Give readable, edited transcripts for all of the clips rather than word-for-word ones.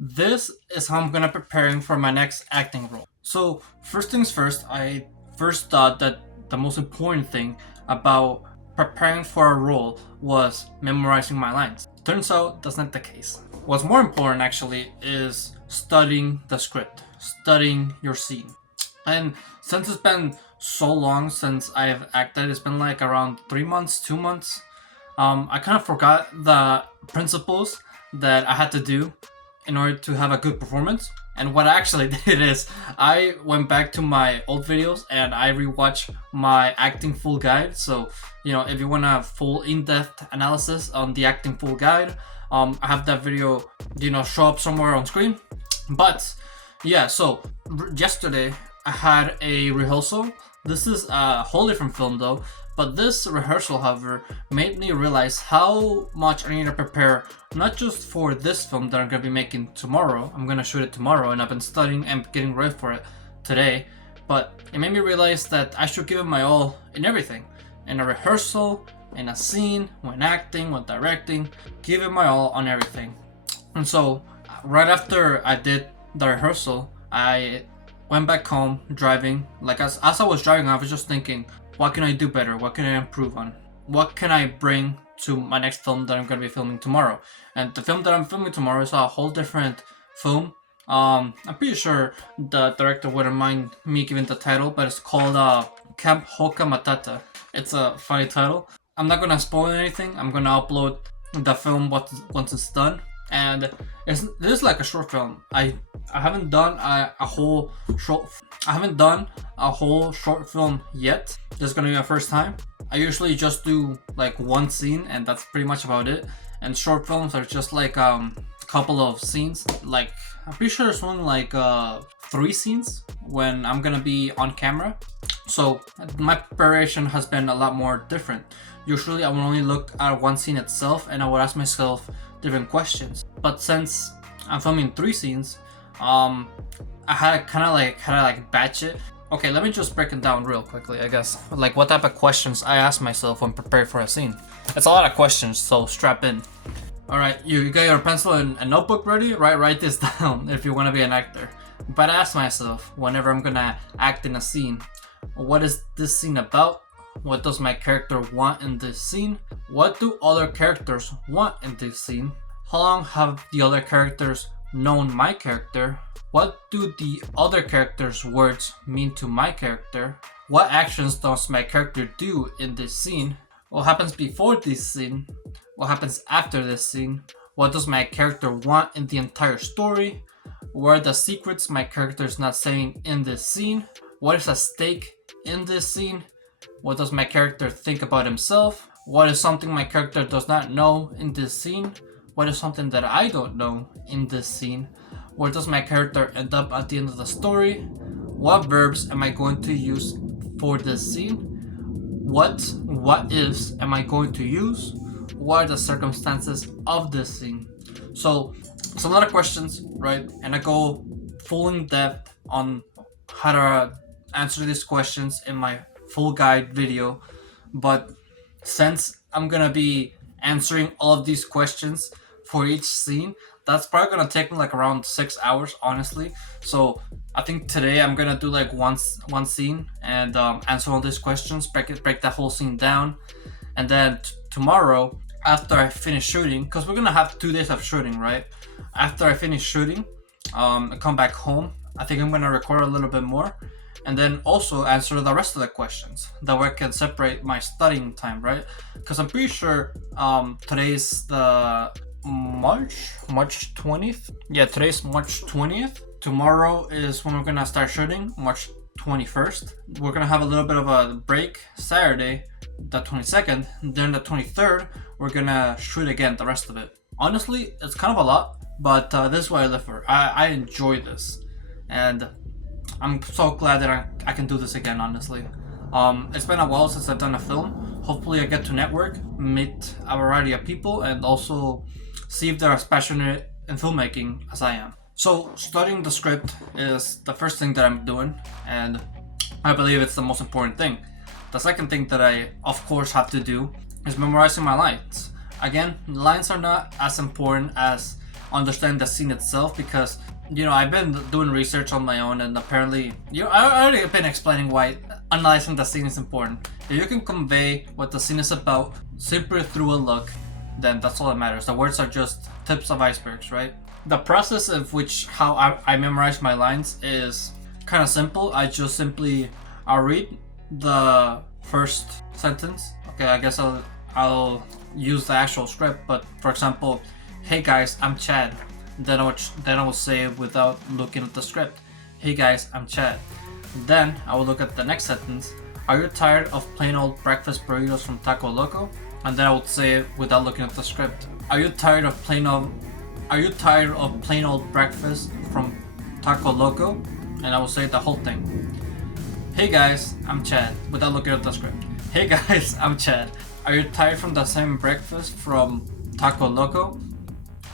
This is how I'm gonna preparing for my next acting role. So first things first, I first thought that the most important thing about preparing for a role was memorizing my lines. Turns out that's not the case. What's more important actually is studying the script, studying your scene. And since it's been so long since I've acted, it's been like around 3 months, 2 months. I kind of forgot the principles that I had to do in order to have a good performance. And what I actually did is I went back to my old videos and I rewatched my acting full guide. So, if you want a full in-depth analysis on the acting full guide, I have that video, show up somewhere on screen. But yeah, so yesterday I had a rehearsal. This is a whole different film though, but this rehearsal, however, made me realize how much I need to prepare, not just for this film that I'm gonna be making tomorrow. I'm gonna shoot it tomorrow, and I've been studying and getting ready for it today. But it made me realize that I should give it my all in everything, in a rehearsal, in a scene, when acting, when directing, give it my all on everything. And so, right after I did the rehearsal, I went back home driving. Like as I was driving, I was just thinking, what can I do better? What can I improve on? What can I bring to my next film that I'm going to be filming tomorrow? And the film that I'm filming tomorrow is a whole different film. I'm pretty sure the director wouldn't mind me giving the title, but it's called Camp Hoka Matata. It's a funny title. I'm not going to spoil anything. I'm going to upload the film once it's done. And this is like a short film. I haven't done a whole short. I haven't done a whole short film yet. This is gonna be my first time. I usually just do like one scene, and that's pretty much about it. And short films are just like a couple of scenes. Like I'm pretty sure there's only like 3 scenes when I'm gonna be on camera. So my preparation has been a lot more different. Usually I will only look at one scene itself, and I would ask myself different questions. But since I'm filming 3 scenes, I had to kind of batch it. Okay, let me just break it down real quickly, I guess. Like what type of questions I ask myself when preparing for a scene. It's a lot of questions, so strap in. Alright, you got your pencil and a notebook ready? Write this down if you want to be an actor. But I ask myself, whenever I'm gonna act in a scene, what is this scene about? What does my character want in this scene? What do other characters want in this scene? How long have the other characters known my character? What do the other characters' words mean to my character? What actions does my character do in this scene? What happens before this scene? What happens after this scene? What does my character want in the entire story? What are the secrets my character is not saying in this scene? What is at stake in this scene? What does my character think about himself? What is something my character does not know in this scene? What is something that I don't know in this scene? Where does my character end up at the end of the story? What verbs am I going to use for this scene? What ifs am I going to use? What are the circumstances of this scene? So it's a lot of questions, right? And I go full in depth on how to answer these questions in my full guide video. But since I'm gonna be answering all of these questions for each scene, that's probably gonna take me like around 6 hours, honestly. So I think today I'm gonna do like one scene and answer all these questions, break that whole scene down, and then tomorrow after I finish shooting, because we're gonna have 2 days of shooting, right? After I finish shooting, I come back home. I think I'm gonna record a little bit more, and then also answer the rest of the questions. That way I can separate my studying time, right? Because I'm pretty sure today's the March 20th. Yeah, today's March 20th. Tomorrow is when we're gonna start shooting, March 21st. We're gonna have a little bit of a break Saturday, the 22nd. Then the 23rd, we're gonna shoot again the rest of it. Honestly, it's kind of a lot, but this is what I live for. I enjoy this, and I'm so glad that I can do this again, honestly. It's been a while since I've done a film. Hopefully I get to network, meet a variety of people, and also see if they're as passionate in filmmaking as I am. So studying the script is the first thing that I'm doing, and I believe it's the most important thing. The second thing that I, of course, have to do is memorizing my lines. Again, lines are not as important as understand the scene itself, because I've been doing research on my own, and apparently I already have been explaining why analyzing the scene is important. If you can convey what the scene is about simply through a look, then that's all that matters. The words are just tips of icebergs, right? The process of how I memorize my lines is kind of simple. I'll read the first sentence. Okay, I guess I'll use the actual script, but for example, hey guys, I'm Chad. Then I will say it without looking at the script. Hey guys, I'm Chad. Then I will look at the next sentence. Are you tired of plain old breakfast burritos from Taco Loco? And then I would say it without looking at the script. Are you tired of plain old breakfast from Taco Loco? And I will say the whole thing. Hey guys, I'm Chad, without looking at the script. Hey guys, I'm Chad. Are you tired from the same breakfast from Taco Loco?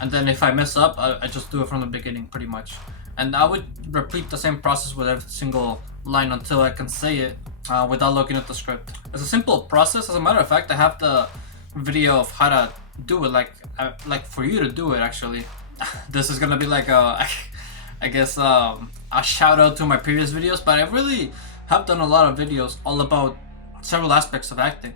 And then if I mess up, I just do it from the beginning, pretty much. And I would repeat the same process with every single line until I can say it without looking at the script. It's a simple process. As a matter of fact, I have the video of how to do it, like for you to do it, actually. This is gonna be like a shout out to my previous videos, but I really have done a lot of videos all about several aspects of acting.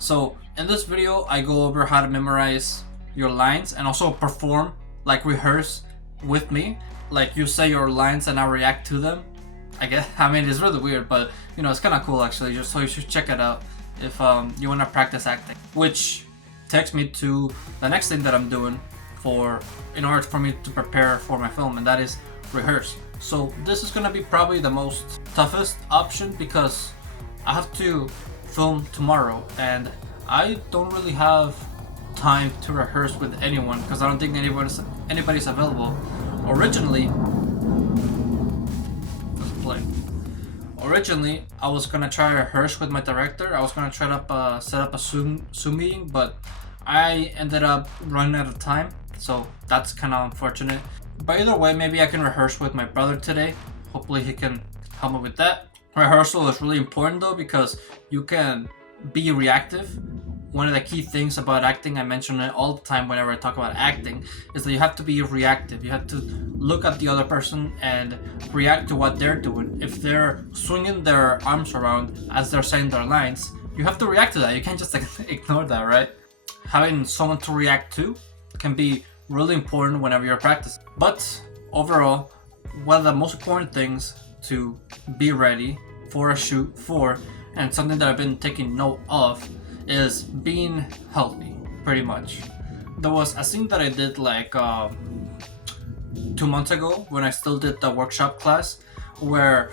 So in this video, I go over how to memorize your lines and also perform, like rehearse with me. Like you say your lines and I react to them. I mean, it's really weird, but it's kind of cool actually. So you should check it out if you want to practice acting. Which takes me to the next thing that I'm doing in order for me to prepare for my film, and that is rehearse. So this is gonna be probably the most toughest option because I have to film tomorrow and I don't really have time to rehearse with anyone because I don't think anybody's available. Originally, I was gonna try to rehearse with my director. I was gonna try to set up a Zoom meeting, but I ended up running out of time, so that's kind of unfortunate. But either way, maybe I can rehearse with my brother today. Hopefully he can help me with that. Rehearsal is really important though because you can be reactive. One of the key things about acting, I mention it all the time whenever I talk about acting, is that you have to be reactive. You have to look at the other person and react to what they're doing. If they're swinging their arms around as they're saying their lines, you have to react to that. You can't just ignore that, right? Having someone to react to can be really important whenever you're practicing. But overall, one of the most important things to be ready for a shoot and something that I've been taking note of, is being healthy, pretty much. There was a scene that I did like 2 months ago when I still did the workshop class, where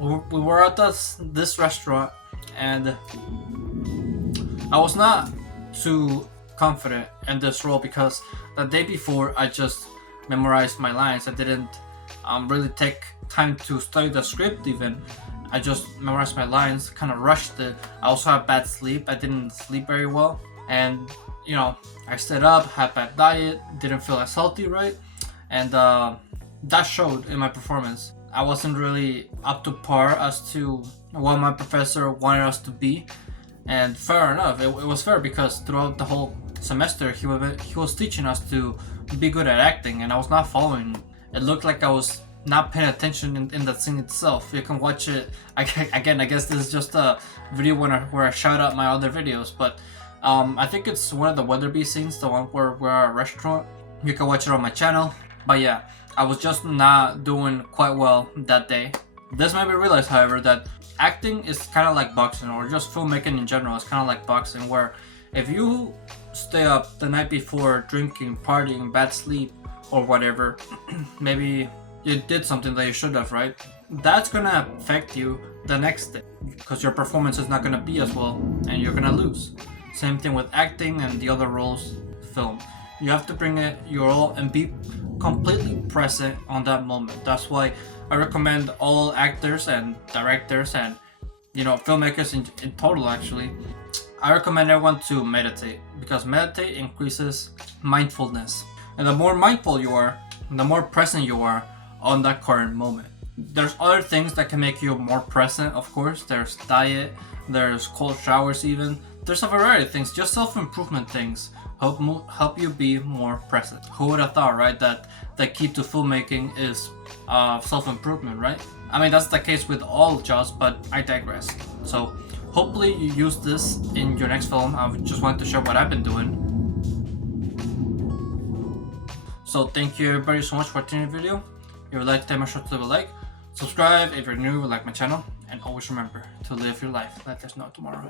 we were at this restaurant and I was not too confident in this role because the day before I just memorized my lines. I didn't really take time to study the script even. I just memorized my lines, kind of rushed it. I also had bad sleep. I didn't sleep very well. And, I stayed up, had bad diet, didn't feel as healthy, right? And that showed in my performance. I wasn't really up to par as to what my professor wanted us to be. And fair enough, it was fair because throughout the whole semester, he was teaching us to be good at acting, and I was not following. It looked like I was not paying attention in that scene itself. You can watch it again. I guess this is just a video where I shout out my other videos, but I think it's one of the Weatherby scenes, the one where we're at a restaurant. You can watch it on my channel. But yeah, I was just not doing quite well that day. This made me realize, however, that acting is kind of like boxing, or just filmmaking in general. It's kind of like boxing, where if you stay up the night before drinking, partying, bad sleep, or whatever, maybe you did something that you should have, right? That's gonna affect you the next day because your performance is not gonna be as well and you're gonna lose. Same thing with acting and the other roles film. You have to bring it your all and be completely present on that moment. That's why I recommend all actors and directors and filmmakers in total, actually, I recommend everyone to meditate, because meditate increases mindfulness. And the more mindful you are, the more present you are on that current moment. There's other things that can make you more present, of course. There's diet, there's cold showers even. There's a variety of things, just self-improvement things, help you be more present. Who would have thought, right, that the key to filmmaking is self-improvement, right? I mean, that's the case with all jobs, but I digress. So hopefully you use this in your next film. I just wanted to share what I've been doing. So thank you everybody so much for watching the video. If you would like to take my short, leave a like, subscribe if you're new or like my channel, and always remember to live your life like there's no tomorrow.